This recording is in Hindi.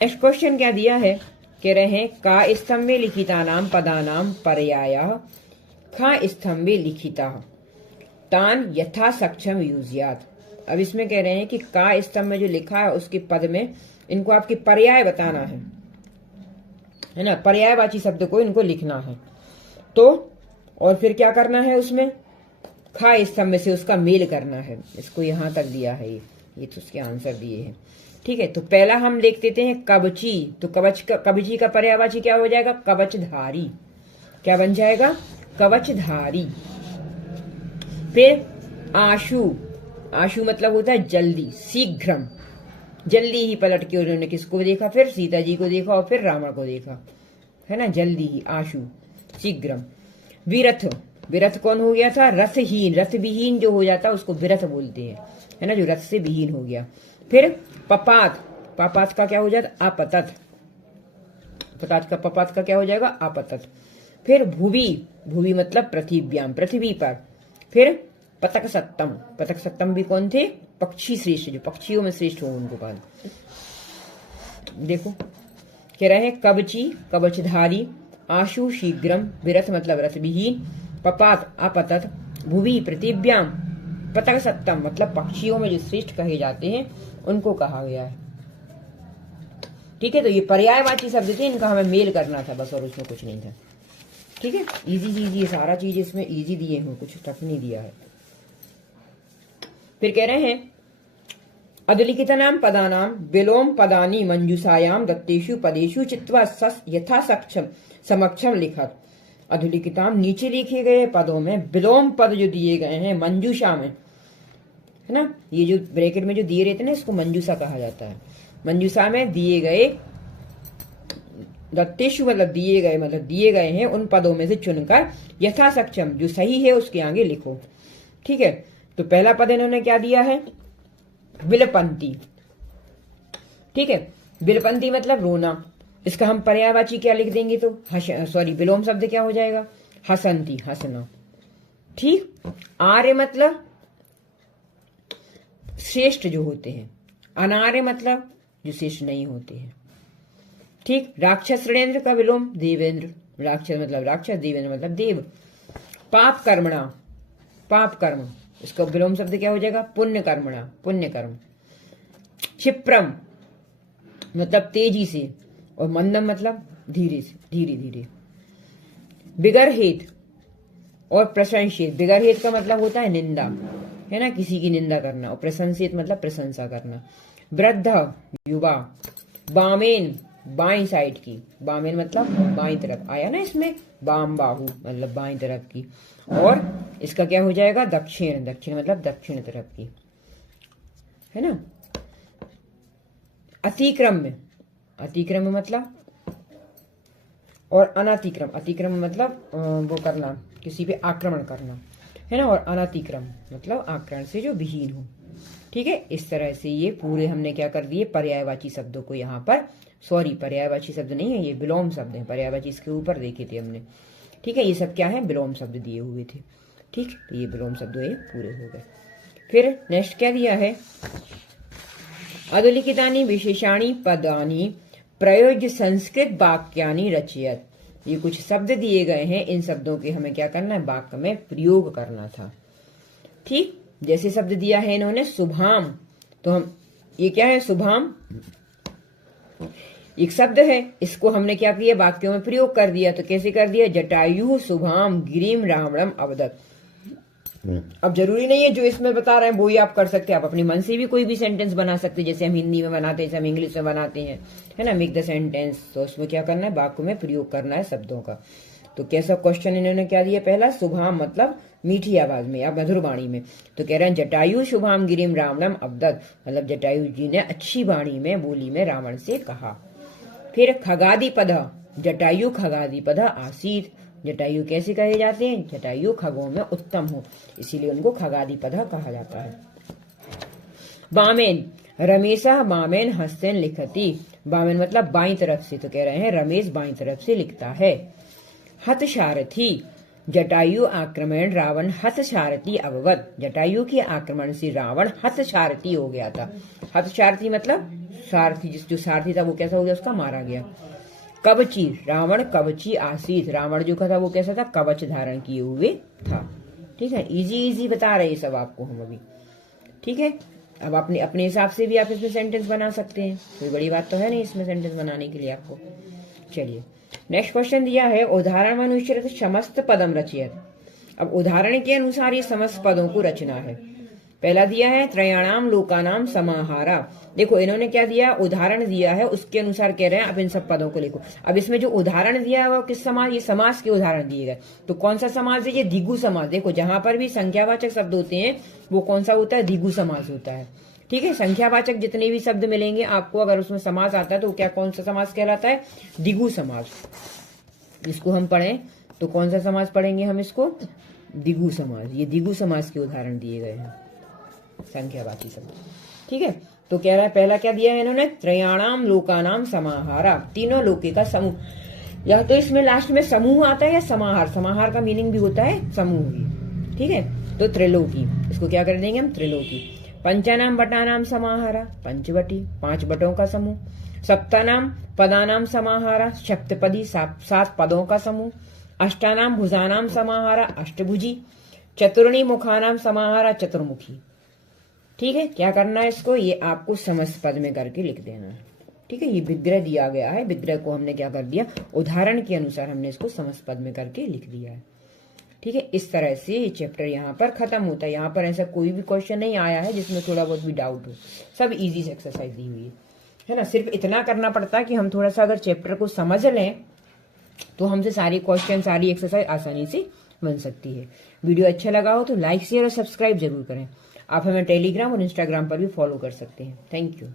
नेक्स्ट क्वेश्चन क्या दिया है, कह रहे हैं का स्तंभे लिखितानाम पदानाम पर्यायः खा स्तंभे लिखिता तान यथा सक्षम युज्यात्। अब इसमें कह रहे हैं कि का स्तंभ में जो लिखा है उसके पद में इनको आपकी पर्याय बताना है ना, पर्यायवाची शब्द को इनको लिखना है। तो और फिर क्या करना है, उसमें खा स्तंभ से उसका मेल करना है। इसको यहां तक दिया है, ये तो उसके आंसर दिए हैं। ठीक है, तो पहला हम देख देते हैं कवची। तो कवची का पर्यायवाची क्या हो जाएगा, कवचधारी। क्या बन जाएगा, कवचधारी। फिर आशु, आशु मतलब होता है जल्दी, शीघ्रम। जल्दी ही पलट के उन्होंने किसको देखा, फिर सीता जी को देखा और फिर रावण को देखा, है ना, जल्दी ही, आशु शीघ्रम। विरथ, विरथ कौन हो गया था, रथहीन, रथ विहीन जो हो जाता है उसको विरथ बोलते हैं, है ना, जो रथ से विहीन हो गया। फिर पपात, पपात का क्या हो जाता, आपतत, पपात का क्या हो जाएगा, आपतत। फिर भुवि, भुवि मतलब पृथ्व्याम, पृथ्वी पर। फिर पतक सत्तम, पतक सत्तम भी कौन थे, पक्षी श्रेष्ठ, जो पक्षियों में श्रेष्ठ हो उनको कहा। देखो कह रहे हैं कवची कवचधारी, आशु शीघ्रम, विरथ मतलब रथ विहीन, पपात आपतत, भुवि पृथिव्याम, पतक सत्तम मतलब पक्षियों में जो श्रेष्ठ कहे जाते हैं उनको कहा गया है। ठीक है, तो ये पर्यायवाची शब्द थे, इनका हमें मेल करना था बस, और उसमें कुछ नहीं था। ठीक है, इजी चीज, सारा चीज इसमें इजी दिए हैं, कुछ टफ नहीं दिया है। फिर कह रहे हैं अधलिखितानाम पदानाम विलोम पदानी मंजूषायाम दत्तेषु पदेषु चित्वा यथा सक्षम समक्षम लिखत। अधलिखिताम नीचे लिखे गए पदों में विलोम पद जो दिए गए हैं मंजूषा में, है ना, ये जो ब्रैकेट में जो दिए रहते हैं ना इसको मंजूषा कहा जाता है। मंजूषा में दिए गए, दत्तेषु मतलब दिए गए हैं उन पदों में से चुनकर यथा सक्षम जो सही है उसके आगे लिखो। ठीक है, तो पहला पद इन्होंने क्या दिया है, विलपंती। ठीक है, विलपंती मतलब रोना। इसका हम पर्यायवाची क्या लिख देंगे, तो विलोम शब्द क्या हो जाएगा, हसंती, हंसना। ठीक, आर्य मतलब श्रेष्ठ जो होते हैं, अनार्य मतलब जो श्रेष्ठ नहीं होते हैं। ठीक, राक्षस ऋणेन्द्र का विलोम देवेंद्र, राक्षस मतलब राक्षस, देवेंद्र मतलब देव। पाप कर्मणा, पाप कर्म, इसका विलोम शब्द क्या हो जाएगा, पुण्य कर्मणा, पुण्य कर्म। क्षिप्रम मतलब तेजी से, और मंदम मतलब धीरे से, धीरे धीरे। बिगर हेत और प्रशंसित, बिगर हेत का मतलब होता है निंदा, है ना, किसी की निंदा करना, और प्रशंसित मतलब प्रशंसा करना। वृद्ध युवा, बामेन बाई साइड की, बामेन मतलब बाई तरफ, आया ना इसमें, बाम बाहु मतलब बाई तरफ की। और इसका क्या हो जाएगा, दक्षिण, दक्षिण मतलब दक्षिण तरफ की, है ना। अतिक्रम में, अतिक्रम मतलब, और अनतिक्रम, अतिक्रम मतलब वो करना, किसी पे आक्रमण करना, है ना, और अनतिक्रम मतलब आक्रमण से जो विहीन हो। ठीक है, इस तरह से ये पूरे हमने क्या कर दिए, पर्यायवाची शब्दों को यहाँ पर, सॉरी पर्यायवाची शब्द नहीं है, ये विलोम शब्द है, पर्यायवाची इसके ऊपर देखे थे हमने। ठीक है, ये सब क्या है, विलोम शब्द दिए हुए थे। ठीक, तो ये विलोम शब्द ये पूरे हो गए। फिर नेक्स्ट क्या दिया है, अधोलिखितानि विशेषाणि पदानि प्रयोज्य संस्कृत वाक्यानि रचयत। ये कुछ शब्द दिए गए हैं, इन शब्दों के हमें क्या करना है, वाक्य में प्रयोग करना था। ठीक, जैसे शब्द दिया है इन्होंने शुभाम, तो हम ये क्या है, शुभाम एक शब्द है, इसको हमने क्या किया, वाक्यों में प्रयोग कर दिया। तो कैसे कर दिया, जटायु शुभाम गिरिम रावणम अवदत। अब जरूरी नहीं है जो इसमें बता रहे हैं वो ही आप कर सकते हैं, आप अपनी मन से भी कोई भी सेंटेंस बना सकते हैं, जैसे हम हिंदी में बनाते हैं, जैसे हम इंग्लिश में बनाते हैं, है ना, मेक द सेंटेंस। तो उसमें क्या करना है, वाक्य में प्रयोग करना है शब्दों का। तो कैसा क्वेश्चन इन्होंने क्या दिया, पहला शुभाम मतलब मीठी आवाज में या मधुर वाणी में। तो कह रहे हैं जटायु शुभाम गिरिम रावणम अवदत, मतलब जटायु जी ने अच्छी वाणी में, बोली में रावण से कहा। फिर खगादिपद, जटायु खगादिपद आसीत, जटायु कैसे कहे जाते हैं, जटायु खगों में उत्तम हो, इसीलिए उनको खगादिपद कहा जाता है। बामेन, रमेशा बामेन हस्तेन लिखती, बामेन मतलब बाईं तरफ से, तो कह रहे हैं रमेश बाईं तरफ से लिखता है। हतसारथी, जटायु आक्रमण रावण हतशारथी अववत। जटायु के आक्रमण से रावण हतशारथी हो गया था। हतशारथी मतलब सारथी, जो सारथी था वो कैसा हो गया, उसका मारा गया। कवची, रावण कवची आसीत। रावण जो था वो कैसा था, कवच धारण किए हुए था। ठीक है, इजी इजी बता रहे हैं सब आपको हम अभी। ठीक है, अब अपने अपने हिसाब से भी आप इसमें सेंटेंस बना सकते हैं, कोई बड़ी बात तो है नहीं इसमें सेंटेंस बनाने के लिए आपको। चलिए नेक्स्ट क्वेश्चन दिया है, उदाहरण अनुसार समस्त पदम रचयत। अब उदाहरण के अनुसार ये समस्त पदों को रचना है। पहला दिया है त्रयाणाम लोकानाम समाहारा। देखो इन्होंने क्या दिया, उदाहरण दिया है, उसके अनुसार कह रहे हैं अब इन सब पदों को लिखो। अब इसमें जो उदाहरण दिया है वो किस समाज, ये समास के उदाहरण दिए गए। तो कौन सा समाज है, ये द्विगु समाज। देखो जहां पर भी संख्यावाचक शब्द होते हैं वो कौन सा होता है, द्विगु समास होता है। ठीक है, संख्यावाचक जितने भी शब्द मिलेंगे आपको, अगर उसमें समास आता है तो क्या, कौन सा समास कहलाता है, द्विगु समास। इसको हम पढ़ें तो कौन सा समास पढ़ेंगे हम, इसको द्विगु समास। ये द्विगु समास के उदाहरण दिए गए हैं संख्यावाची शब्द। ठीक है, तो कह रहा है पहला क्या दिया है इन्होंने, त्रयाणाम लोकानाम समाहारा, तीनों लोके का समूह। या तो इसमें लास्ट में समूह आता है या समाहार। समाहार का मीनिंग भी होता है समूह भी। ठीक है, तो त्रिलोकी, इसको क्या कर देंगे हम, त्रिलोकी। पंचानाम बटानाम समाहारा, पंचवटी, 5 बटों का समूह। सप्तानाम पदानाम समाहारा, सप्तपदी, 7 पदों का समूह। अष्टानाम भुजानाम समाहारा, अष्टभुजी। चतुर्णी मुखानाम समाहारा, चतुर्मुखी। ठीक है, क्या करना है इसको, ये आपको समस्त पद में करके लिख देना है। ठीक है, ये विग्रह दिया गया है, विग्रह को हमने क्या कर दिया, उदाहरण के अनुसार हमने इसको समस्त पद में करके लिख दिया है। ठीक है, इस तरह से ये चैप्टर यहाँ पर खत्म होता है। यहाँ पर ऐसा कोई भी क्वेश्चन नहीं आया है जिसमें थोड़ा बहुत भी डाउट हो, सब इजी से एक्सरसाइज दी हुई है ना। सिर्फ इतना करना पड़ता है कि हम थोड़ा सा अगर चैप्टर को समझ लें तो हमसे सारी क्वेश्चन, सारी एक्सरसाइज आसानी से बन सकती है। वीडियो अच्छा लगा हो तो लाइक शेयर और सब्सक्राइब जरूर करें। आप हमें टेलीग्राम और इंस्टाग्राम पर भी फॉलो कर सकते हैं। Thank you.